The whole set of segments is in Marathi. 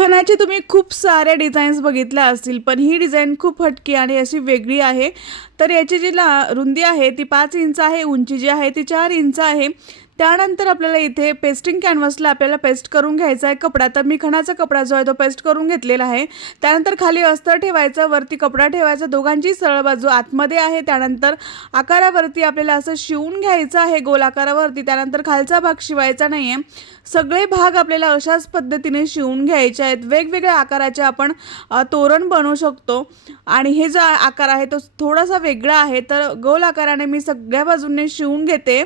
खणाचे तुम्ही खूप साऱ्या डिझाईन्स बघितल्या असतील पण ही डिझाईन खूप हटकी आणि अशी वेगळी आहे. तर याची जी ला रुंदी आहे ती पाच इंच आहे उंची जी आहे ती चार इंच आहे. त्यानंतर आपल्याला इथे पेस्टिंग कॅनव्हसला आपल्याला पेस्ट करून घ्यायचा आहे कपडा. तर मी खणाचा कपडा जो आहे तो पेस्ट करून घेतलेला आहे. त्यानंतर खाली अस्तर ठेवायचं वरती कपडा ठेवायचा. दोघांची सरळ बाजू आतमध्ये आहे. त्यानंतर आकारावरती आपल्याला असं शिवून घ्यायचं आहे गोल आकारावरती. त्यानंतर खालचा भाग शिवायचा नाही आहे सगळे भाग आपल्याला अशाच पद्धतीने शिवून घ्यायचे आहेत. वेगवेगळ्या आकाराचे आपण तोरण बनवू शकतो. आणि हे जो आकार आहे तो थोडासा वेगळा आहे. तर गोल आकाराने मी सगळ्या बाजूने शिवून घेते.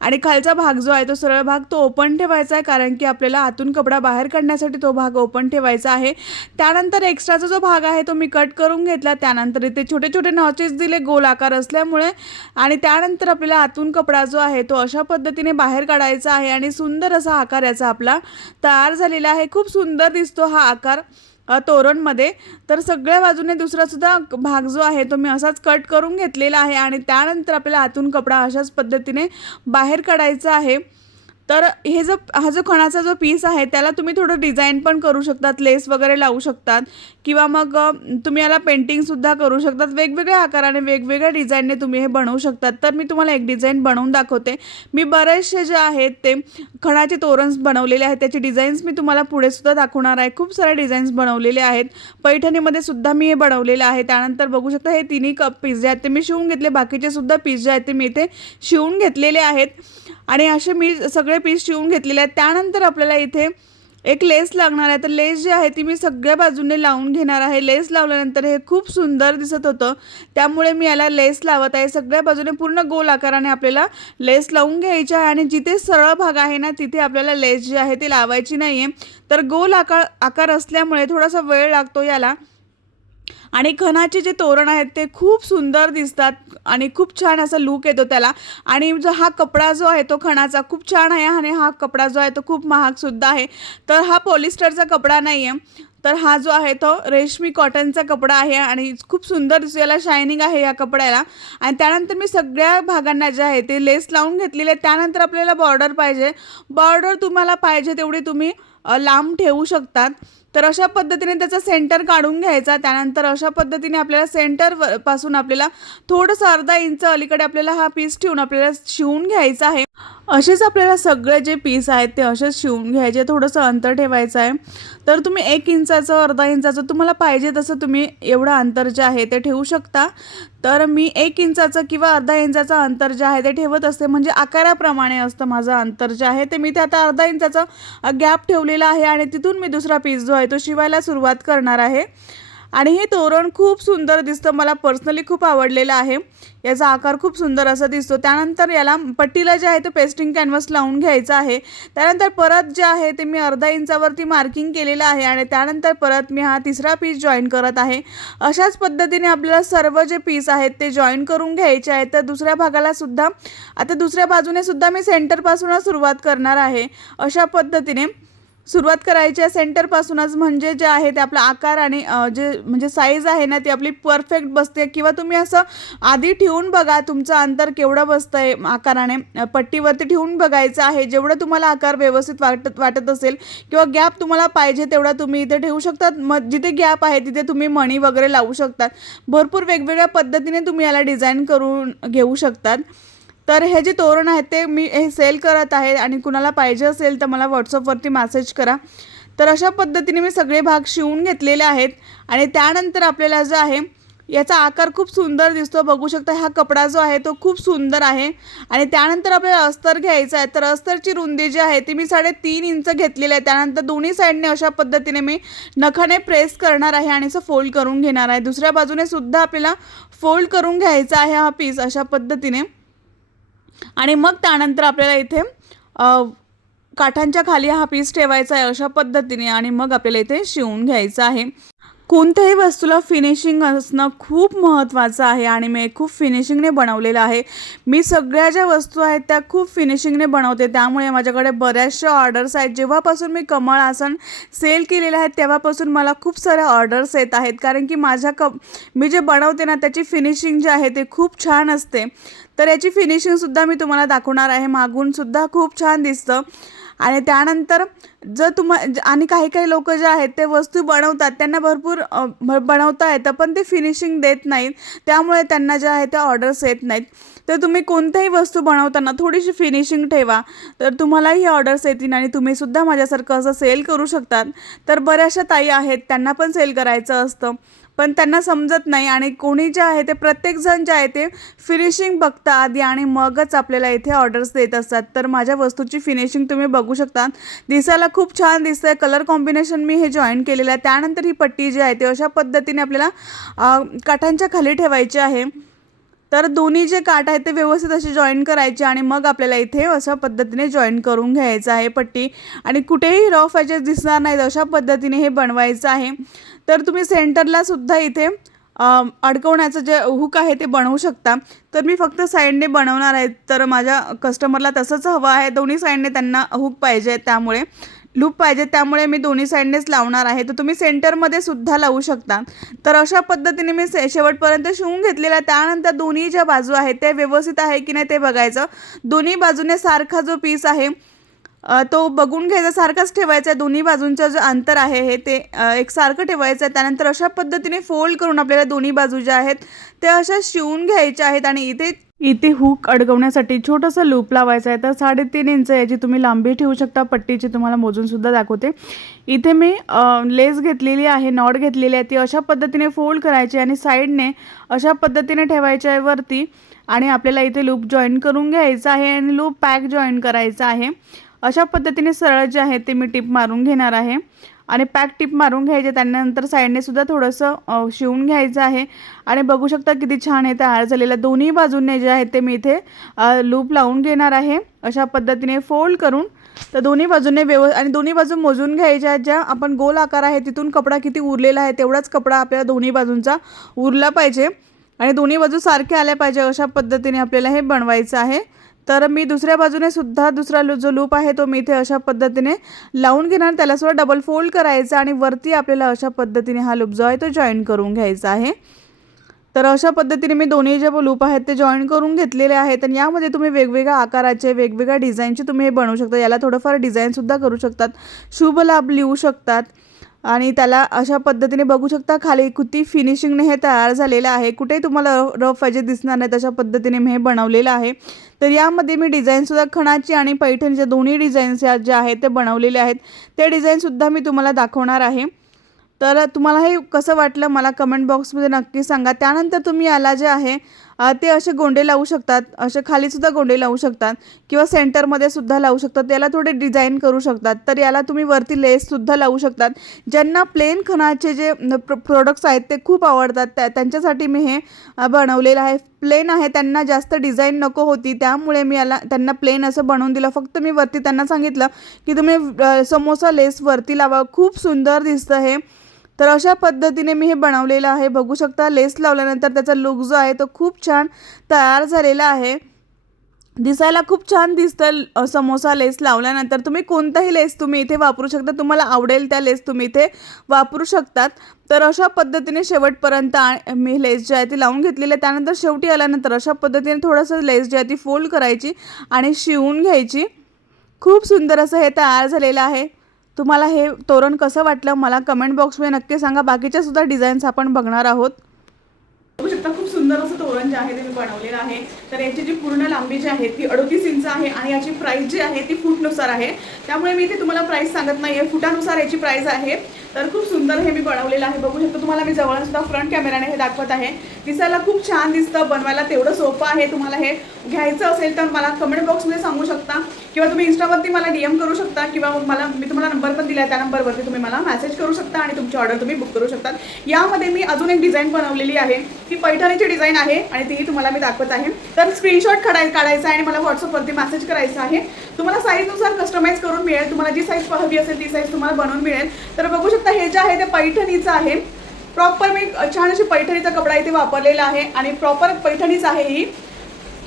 आणि खालचा भाग जो आहे तो सरळ भाग तो ओपन ठेवायचा आहे कारण की आपल्याला आतून कपडा बाहेर काढण्यासाठी तो भाग ओपन ठेवायचा आहे. त्यानंतर एक्स्ट्राचा जो भाग आहे तो मी कट करून घेतला. त्यानंतर इथे छोटे छोटे नॉचेस दिले गोल आकार असल्यामुळे. आणि त्यानंतर आपल्याला आतून कपडा जो आहे तो अशा पद्धतीने बाहेर काढायचा आहे आणि सुंदर असा आकार याचा आपला तयार झालेला आहे. खूप सुंदर दिसतो हा आकार. तोरणमध्ये. तर सगळ्या बाजूने दुसरा सुद्धा भाग जो आहे तो मी असाच कट करून घेतलेला आहे आणि त्यानंतर आपल्याला आतून कपडा अशाच पद्धतीने बाहेर काढायचा आहे. तर हे जो हा जो खणाचा जो पीस आहे त्याला तुम्ही थोडं डिझाईन पण करू शकतात लेस वगैरे लावू शकतात. किंवा मग तुम्ही याला पेंटिंगसुद्धा करू शकतात. वेगवेगळ्या आकाराने वेगवेगळ्या डिझाईनने तुम्ही हे बनवू शकतात. तर मी तुम्हाला एक डिझाईन बनवून दाखवते. मी बरेचसे जे आहेत ते खणाचे तोरन्स बनवलेले आहेत. त्याचे डिझाईन्स मी तुम्हाला पुढे सुद्धा दाखवणार आहे. खूप सारे डिझाईन्स बनवलेले आहेत. पैठणीमध्ये सुद्धा मी हे बनवलेलं आहे. त्यानंतर बघू शकता हे तिन्ही कप पीस जे आहेत ते मी शिवून घेतले. बाकीचे सुद्धा पीस जे आहेत ते मी इथे शिवून घेतलेले आहेत. आणि असे मी सगळे पीस शिवून घेतलेले आहेत. त्यानंतर आपल्याला इथे एक लेस लागणार आहे. तर लेस जी आहे ती मी सगळ्या बाजूने लावून घेणार आहे. लेस लावल्यानंतर हे खूप सुंदर दिसत होतं. त्यामुळे मी याला लेस लावत आहे. सगळ्या बाजूने पूर्ण गोल आकाराने आपल्याला लेस लावून घ्यायची आहे. आणि जिथे सरळ भाग आहे ना तिथे आपल्याला लेस जी आहे ती लावायची नाही आहे तर गोल आकार आकार असल्यामुळे थोडासा वेळ लागतो याला. आणि खणाचे जे तोरण आहेत ते खूप सुंदर दिसतात आणि खूप छान असा लूक येतो त्याला. आणि जो हा कपडा जो आहे तो खणाचा खूप छान आहे आणि हा कपडा जो आहे तो खूप महागसुद्धा आहे. तर हा पॉलिस्टरचा कपडा नाही आहे तर हा जो आहे तो रेशमी कॉटनचा कपडा आहे आणि खूप सुंदर दिसतो. याला शायनिंग आहे या कपड्याला. आणि त्यानंतर मी सगळ्या भागांना जे आहे ते लेस लावून घेतलेले त्यानंतर आपल्याला बॉर्डर पाहिजे. बॉर्डर तुम्हाला पाहिजे तेवढी तुम्ही लांब ठेवू शकतात. तर अशा पद्धतीने त्याचा सेंटर काढून घ्यायचा. त्यानंतर अशा पद्धतीने आपल्याला सेंटरपासून आपल्याला थोडंसं अर्धा इंच अलीकडे आपल्याला हा पीस ठेवून आपल्याला शिवून घ्यायचा आहे. असेच आपल्याला सगळे जे पीस आहेत ते असेच शिवून घ्यायचे. थोडंसं अंतर ठेवायचं आहे. तर तुम्ही एक इंचाचं अर्धा इंचाचं तुम्हाला पाहिजे तसं तुम्ही एवढं अंतर जे आहे ते ठेवू शकता. तर मी एक इंचाचं किंवा अर्धा इंचाचं अंतर जे आहे ते ठेवत असते. म्हणजे आकाराप्रमाणे असतं माझं अंतर जे आहे ते. मी ते आता अर्धा इंचाचं गॅप ठेवलेला आहे आणि तिथून मी दुसरा पीस जो आहे तो शिवायला सुरुवात करणार आहे. आणि हे तोरण खूप सुंदर दिसतं. मला पर्सनली खूप आवडलेलं आहे. याचा आकार खूप सुंदर असा दिसतो. त्यानंतर याला पट्टीला जे आहे ते पेस्टिंग कॅनव्हस लावून घ्यायचं आहे. त्यानंतर परत जे आहे ते मी अर्धा इंचावरती मार्किंग केलेलं आहे आणि त्यानंतर परत मी हा तिसरा पीस जॉईन करत आहे. अशाच पद्धतीने आपल्याला सर्व जे पीस आहेत ते जॉईन करून घ्यायचे आहेत. तर दुसऱ्या भागाला सुद्धा आता दुसऱ्या बाजूने सुद्धा मी सेंटरपासूनच सुरुवात करणार आहे. अशा पद्धतीने सुरुवात करायची आहे सेंटरपासूनच म्हणजे जे आहे ते आपला आकार आणि जे म्हणजे साईज आहे ना ती आपली परफेक्ट बसते. किंवा तुम्ही असं आधी ठेवून बघा तुमचं अंतर केवढं बसतं आहे आकाराने पट्टीवरती ठेवून बघायचं आहे. जेवढं तुम्हाला आकार व्यवस्थित वाटत वाटत असेल किंवा गॅप तुम्हाला पाहिजे तेवढा तुम्ही इथे ठेवू शकतात. मग जिथे गॅप आहे तिथे तुम्ही मणी वगैरे लावू शकतात. भरपूर वेगवेगळ्या पद्धतीने तुम्ही याला डिझाईन करून घेऊ शकतात. तर हे जे तोरण आहेत ते मी हे सेल करत आहे आणि कुणाला पाहिजे असेल तर मला व्हॉट्सअपवरती मेसेज करा. तर अशा पद्धतीने मी सगळे भाग शिवून घेतलेले आहेत आणि त्यानंतर आपल्याला जो आहे याचा आकार खूप सुंदर दिसतो. बघू शकता हा कपडा जो आहे तो खूप सुंदर आहे आणि त्यानंतर आपल्याला अस्तर घ्यायचं आहे. तर अस्तरची रुंदी जी आहे ती मी साडेतीन इंच घेतलेली आहे. त्यानंतर दोन्ही साईडने अशा पद्धतीने मी नखाने प्रेस करणार आहे आणि असं फोल्ड करून घेणार आहे. दुसऱ्या बाजूने सुद्धा आपल्याला फोल्ड करून घ्यायचा आहे हा पीस अशा पद्धतीने. आणि मग त्यानंतर आपल्याला इथे काठांच्या खाली हा पीस ठेवायचा आहे अशा पद्धतीने आणि मग आपल्याला इथे शिवून घ्यायचं आहे. कोणत्याही वस्तूला फिनिशिंग असणं खूप महत्त्वाचं आहे आणि मी खूप फिनिशिंगने बनवलेलं आहे. मी सगळ्या ज्या वस्तू आहेत त्या खूप फिनिशिंगने बनवते. त्यामुळे माझ्याकडे बऱ्याचशा ऑर्डर्स आहेत. जेव्हापासून मी कमळ आसन सेल केलेलं आहे तेव्हापासून मला खूप साऱ्या ऑर्डर्स येत आहेत. कारण की माझ्या क मी जे बनवते ना त्याची फिनिशिंग जी आहे ते खूप छान असते. तर याची फिनिशिंगसुद्धा मी तुम्हाला दाखवणार आहे. मागूनसुद्धा खूप छान दिसतं. आणि त्यानंतर जर तुम्हा ज- आणि काही काही लोक जे आहेत ते वस्तू बनवतात त्यांना भरपूर बनवता येतं पण ते फिनिशिंग देत नाहीत. त्यामुळे त्यांना जे आहे ते ऑर्डर्स येत नाहीत. तर तुम्ही कोणत्याही वस्तू बनवताना थोडीशी फिनिशिंग ठेवा. तर तुम्हालाही ऑर्डर्स येतील आणि तुम्हीसुद्धा माझ्यासारखं असं सेल करू शकतात. तर बऱ्याचशा ताई आहेत त्यांना पण सेल करायचं असतं. पण त्यांना समजत नाही आणि कोणी जे आहे ते प्रत्येकजण जे आहे ते फिनिशिंग बघता आधी आणि मगच आपल्याला इथे ऑर्डर्स देत असतात. तर माझ्या वस्तूची फिनिशिंग तुम्ही बघू शकता. दिसायला खूप छान दिसतं आहे कलर कॉम्बिनेशन मी हे जॉईन केलेलं आहे. त्यानंतर ही पट्टी जी आहे ती अशा पद्धतीने आपल्याला काठांच्या खाली ठेवायची आहे. तर दोन्ही जे काठ आहेत ते व्यवस्थित असे जॉईन करायचे आणि मग आपल्याला इथे अशा पद्धतीने जॉईन करून घ्यायचं आहे पट्टी. आणि कुठेही रफ एजेस दिसणार नाहीत अशा पद्धतीने हे बनवायचं आहे. तर तुम्ही सेंटरला सुद्धा इथे अडकवण्याचं जे हुक आहे ते बनवू शकता. तर मी फक्त साईडने बनवणार आहे. तर माझ्या कस्टमरला तसंच हवं आहे. दोन्ही साईडने त्यांना हुक पाहिजे त्यामुळे. लूप पाहिजे त्यामुळे मी दोन्ही साईडनेच लावणार आहे. तर तुम्ही सेंटरमध्ये सुद्धा लावू शकता. तर अशा पद्धतीने मी से शेवटपर्यंत शिवून घेतलेला त्यानंतर दोन्ही ज्या बाजू आहेत ते व्यवस्थित आहे की नाही ते बघायचं. दोन्ही बाजूने सारखा जो पीस आहे तो बघून घ्यायचा सारखाच ठेवायचा. आहे दोन्ही बाजूंचं जे अंतर आहे हे ते एकसारखं ठेवायचं आहे. त्यानंतर अशा पद्धतीने फोल्ड करून आपल्याला दोन्ही बाजू ज्या आहेत त्या अशा शिवून घ्यायच्या आहेत आणि इथे इथे हुक अडकवण्यासाठी छोटंसं लूप लावायचा आहे. तर साडेतीन इंच याची तुम्ही लांबी ठेवू शकता. पट्टीची तुम्हाला मोजूनसुद्धा दाखवते. इथे मी लेस घेतलेली आहे नॉट घेतलेली आहे. ती अशा पद्धतीने फोल्ड करायची आणि साईडने अशा पद्धतीने ठेवायची आहे वरती. आणि आपल्याला इथे लूप जॉईन करून घ्यायचा आहे आणि लूप पॅक जॉईन करायचा आहे. अशा पद्धतीने सरळ जे आहे ते मी टिप मारून घेणार आहे. आणि पॅक टिप मारून घ्यायचे. त्यानंतर साईडने सुद्धा थोडंसं शिवून घ्यायचं आहे. आणि बघू शकता किती छान हे तयार झालेलं दोन्ही बाजूने जे आहे ते मी इथे लूप लावून घेणार आहे. अशा पद्धतीने फोल्ड करून तर दोन्ही बाजूने व्यव आणि दोन्ही बाजू मोजून घ्यायच्या आहेत. ज्या आपण गोल आकार आहे तिथून कपडा किती उरलेला आहे तेवढाच कपडा आपल्याला दोन्ही बाजूंचा उरला पाहिजे. आणि दोन्ही बाजू सारख्या आल्या पाहिजे अशा पद्धतीने आपल्याला हे बनवायचं आहे. तर मी दुसऱ्या बाजूने सुद्धा दुसरा जो लूप आहे तो मी इथे अशा पद्धतीने लावून घेणार. त्याला सुद्धा डबल फोल्ड करायचा आणि वरती आपल्याला अशा पद्धतीने हा लूप जो आहे तो जॉईन करून घ्यायचा आहे. तर अशा पद्धतीने मी दोन्ही जे लूप आहेत ते जॉईन करून घेतलेले आहेत आणि यामध्ये तुम्ही वेगवेगळ्या आकाराचे वेगवेगळ्या डिझाईनचे तुम्ही हे बनवू शकता. याला थोडंफार डिझाईनसुद्धा करू शकतात. शुभ लाभ लिहू शकतात. आणि त्याला अशा पद्धतीने बघू शकता खाली किती फिनिशिंगने हे तयार झालेलं आहे. कुठेही तुम्हाला रफ पाहिजे दिसणार नाही तशा पद्धतीने मी हे बनवलेलं आहे. तर यामध्ये मी डिझाईनसुद्धा खणाची आणि पैठणीच्या दोन्ही डिझाईन्स या ज्या आहेत ते बनवलेले आहेत. ते डिझाईनसुद्धा मी तुम्हाला दाखवणार आहे. तर तुम्हाला हे कसं वाटलं मला कमेंट बॉक्समध्ये नक्की सांगा. त्यानंतर तुम्ही याला जे आहे ते असे गोंडे लावू शकतात असे खालीसुद्धा गोंडे लावू शकतात किंवा सेंटरमध्ये सुद्धा लावू शकतात. याला थोडे डिझाईन करू शकतात. तर याला तुम्ही वरती लेससुद्धा लावू शकतात. ज्यांना प्लेन खणाचे जे प्रोडक्ट्स आहेत ते खूप आवडतात. त्या त्यांच्यासाठी मी हे बनवलेलं आहे. प्लेन आहे त्यांना जास्त डिझाईन नको होती. त्यामुळे मी याला त्यांना प्लेन असं बनवून दिलं. फक्त मी वरती त्यांना सांगितलं की तुम्ही समोसा लेस वरती लावा. खूप सुंदर दिसतं हे. तर अशा पद्धतीने मी हे बनवलेलं आहे. बघू शकता लेस लावल्यानंतर त्याचा लुक जो आहे तो खूप छान तयार झालेला आहे. दिसायला खूप छान दिसतं समोसा लेस लावल्यानंतर. तुम्ही कोणताही लेस तुम्ही इथे वापरू शकता. तुम्हाला आवडेल त्या लेस तुम्ही इथे वापरू शकतात. तर अशा पद्धतीने शेवटपर्यंत आ- मी लेस जी आहे ती लावून घेतलेली आहे. त्यानंतर शेवटी आल्यानंतर अशा पद्धतीने थोडंसं लेस जी आहे ती फोल्ड करायची आणि शिवून घ्यायची. खूप सुंदर असं हे तयार झालेलं आहे. तुम्हाला हे तोरण कसं वाटलं मला कमेंट बॉक्समध्ये नक्की सांगा. बाकीच्या सुद्धा डिझाईन्स आपण बघणार आहोत. बघू शकता खूप सुंदर असं तोरण जे आहे ते मी बनवलेलं आहे. तर याची जी पूर्ण लांबी जी आहे ती अडतीस इंच आहे आणि याची प्राईस जी आहे ती फूटनुसार आहे. त्यामुळे मी इथे तुम्हाला प्राईस सांगत नाही आहे फुटानुसार याची प्राईस आहे. तर खूप सुंदर हे मी बनवलेलं आहे. बघू शकता तुम्हाला मी जवळ सुद्धा फ्रंट कॅमेराने हे दाखवत आहे. दिसायला खूप छान दिसतं. बनवायला तेवढं सोपं आहे. तुम्हाला हे घ्यायचं असेल तर मला कमेंट बॉक्समध्ये सांगू शकता. किंवा तुम्ही इंस्टावरती मला डीएम करू शकता किंवा मग मला मी तुम्हाला नंबर पण दिला आहे त्या नंबरवरती तुम्ही मला मेसेज करू शकता आणि तुमची ऑर्डर तुम्ही बुक करू शकता. यामध्ये मी अजून एक डिझाईन बनवलेली आहे. ती पैठणीची डिझाईन आहे आणि तीही तुम्हाला मी दाखवत आहे. तर स्क्रीनशॉट काढाय काढायचा आहे आणि मला व्हॉट्सअपवरती मेसेज करायचा आहे. तुम्हाला साईजनुसार कस्टमाइज करून मिळेल. तुम्हाला जी साईज हवी असेल ती साईज तुम्हाला बनवून मिळेल. तर बघू शकता हे जे आहे ते पैठणीचं आहे. प्रॉपर मी छान अशी पैठणीचा कपडा इथे वापरलेला आहे आणि प्रॉपर पैठणीच आहे ही.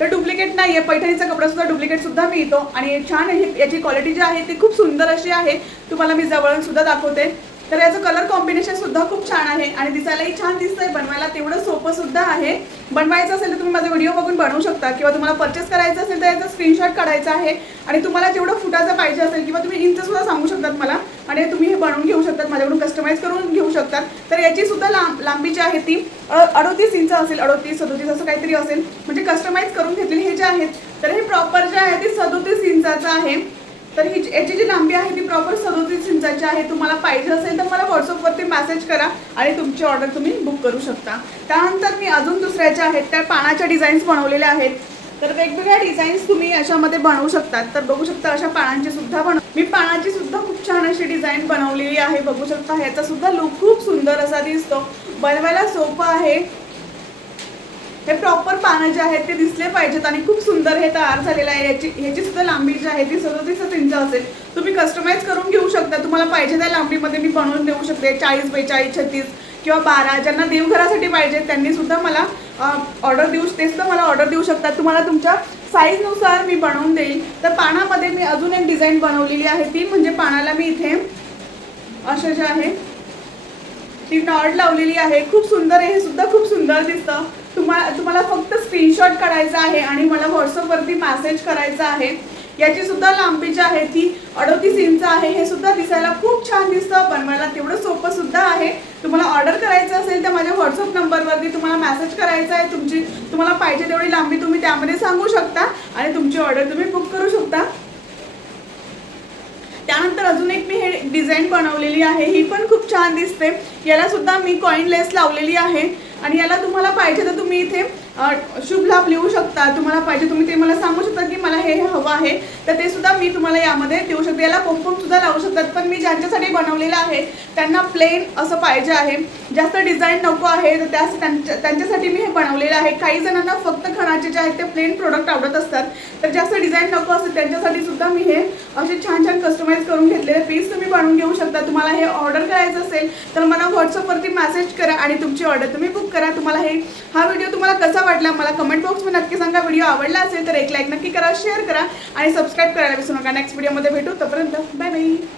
तर डुप्लिकेट नाही आहे पैठणीचा कपडा सुद्धा डुप्लिकेट सुद्धा मिळतो. आणि छान याची क्वालिटी जी आहे ती खूप सुंदर अशी आहे. तुम्हाला मी जवळून सुद्धा दाखवते. तर याचं कलर कॉम्बिनेशन सुद्धा खूप छान आहे आणि दिसायलाही छान दिसतंय. बनवायला तेवढं सोपं सुद्धा आहे. बनवायचं असेल तर तुम्ही माझा व्हिडिओ बघून बनवू शकता. किंवा तुम्हाला परचेस करायचं असेल तर याचा स्क्रीनशॉट काढायचा आहे. आणि तुम्हाला जेवढं फुटाचं पाहिजे असेल किंवा तुम्ही इंच सुद्धा सांगू शकतात मला. आणि तुम्ही हे बनवून घेऊ शकतात. माझ्याकडून कस्टमाइज करून घेऊ शकतात. तर याची सुद्धा लांब लांबी जी आहे ती. अडोतीस इंच असेल अडोतीस सदोतीस असं काहीतरी असेल. म्हणजे कस्टमाइज करून घेतलेली हे जे आहेत तर हे प्रॉपर जे आहे ते सदोतीस इंचाचं आहे. तर ही याची जी लांबी आहे ती प्रॉपर सदोतीस इंचाची आहे. तुम्हाला पाहिजे असेल तर मला व्हॉट्सअपवरती मेसेज करा आणि तुमची ऑर्डर तुम्ही बुक करू शकता. त्यानंतर मी अजून दुसऱ्याच्या आहेत. त्या पानाच्या डिझाईन्स बनवलेल्या आहेत. तर वेगवेगळ्या डिझाईन्स तुम्ही याच्यामध्ये बनवू शकतात. तर बघू शकता अशा पानांची सुद्धा बनव मी पानाची सुद्धा खूप छान अशी डिझाईन बनवलेली आहे. बघू शकता ह्याचा सुद्धा लुक खूप सुंदर असा दिसतो. बनवायला सोपं आहे. हे प्रॉपर पानं जे आहेत ते दिसले पाहिजेत आणि खूप सुंदर हे तयार झालेलं आहे. याची ह्याची सुद्धा लांबी जी आहे ती सदतीसच इंच असेल. तुम्ही कस्टमाइज करून घेऊ शकता. तुम्हाला पाहिजे त्या लांबीमध्ये मी बनवून देऊ शकते. चाळीस बेचाळीस छत्तीस किंवा बारा ज्यांना देवघरासाठी पाहिजे त्यांनी सुद्धा मला ऑर्डर देऊ ते सुद्धा मला ऑर्डर देऊ शकतात. तुम्हाला तुमच्या साईजनुसार मी बनवून देईल. तर पानामध्ये मी अजून एक डिझाईन बनवलेली आहे. ती म्हणजे पानाला मी इथे असं जे आहे ती नॉट लावलेली आहे. खूप सुंदर आहे. हे सुद्धा खूप सुंदर दिसतं. तुम्हाला तुम्हाला फक्त स्क्रीनशॉट काढायचा आहे आणि मला व्हॉट्सअपवरती मॅसेज करायचा आहे. याची सुद्धा लांबी जी आहे ती अडोतीस इंच आहे. हे सुद्धा दिसायला खूप छान दिसतं. बनवायला तेवढं सोपं सुद्धा आहे. तुम्हाला ऑर्डर करायचं असेल तर माझ्या व्हॉट्सअप नंबरवरती तुम्हाला मॅसेज करायचा आहे. तुमची तुम्हाला पाहिजे तेवढी लांबी तुम्ही त्यामध्ये सांगू शकता. आणि तुमची ऑर्डर तुम्ही बुक करू शकता. त्यानंतर अजून एक मी हे डिझाईन बनवलेली आहे ही पण खूप छान दिसते. याला सुद्धा मी कॉईन लेस लावलेली आहे. आणि याला तुम्हाला पाहिजे तर तुम्ही इथे शुभ लाभ लिहू शकता. तुम्हाला पाहिजे तुम्ही ते मला सांगू शकता की मला हे हे हवं आहे. तर ते सुद्धा मी तुम्हाला यामध्ये देऊ शकते. याला कुंकुम सुद्धा लावू शकतात पण मी ज्यांच्यासाठी बनवलेलं आहे त्यांना प्लेन असं पाहिजे आहे. जास्त डिझाईन नको आहे तर त्या त्यांच्या त्यांच्यासाठी मी हे बनवलेलं आहे. काही जणांना फक्त खणाचे जे आहेत ते प्लेन प्रोडक्ट आवडत असतात. तर जास्त डिझाईन नको असेल त्यांच्यासाठी सुद्धा मी हे असे छान छान कस्टमाइज करून घेतलेले पीस तुम्ही बनवून घेऊ शकता. तुम्हाला हे ऑर्डर करायचं असेल तर मला व्हॉट्सअपवरती मेसेज करा आणि तुमची ऑर्डर तुम्ही बुक करा. तुम्हाला हे हा व्हिडिओ तुम्हाला कसा वाटला मला कमेंट बॉक्समध्ये नक्की सांगा. व्हिडिओ आवडला असेल तर एक लाईक नक्की करा शेअर करा आणि सबस्क्राईब करायला विसरू नका. नेक्स्ट व्हिडिओमध्ये भेटू. तोपर्यंत बाय बाय